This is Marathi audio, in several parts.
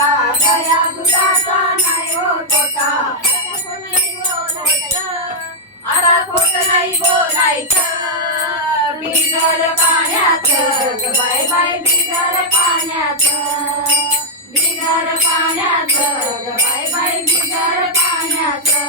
तोटा, दया दुधाचा नाही हो तोटा. आता खोट नाही बोलायचं, बिगर पाण्याचं ग बाय बाय, बिगर पाण्याचं, बिगर पाण्याचं ग बाय बाय, बिगर पाण्याचं.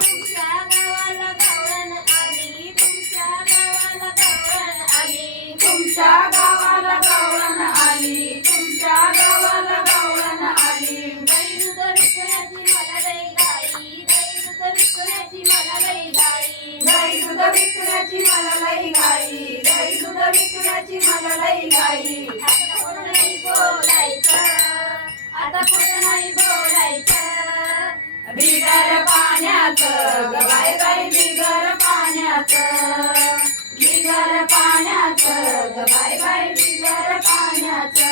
तुमच्या गावाला गावळण आली, तुमच्या गावाला गावळण आली, तुमच्या गावाला गावळण आली, तुमच्या गावाला गावळण आली. गाई दूध विकण्याची मला लई घाई, गाई दूध विकण्याची मला लई घाई. गाई दूध विकण्याची मला लई घाई, गाई दूध विकण्याची मला लई घाई. आता खोट नाही बोलायचं, आता खोट नाही बोलायचं. बिगर पाण्याचं ग बाय बाय, बिगर पाण्याचं, बिगर पाण्याचं ग बाय बाय, बिगर पाण्याचं.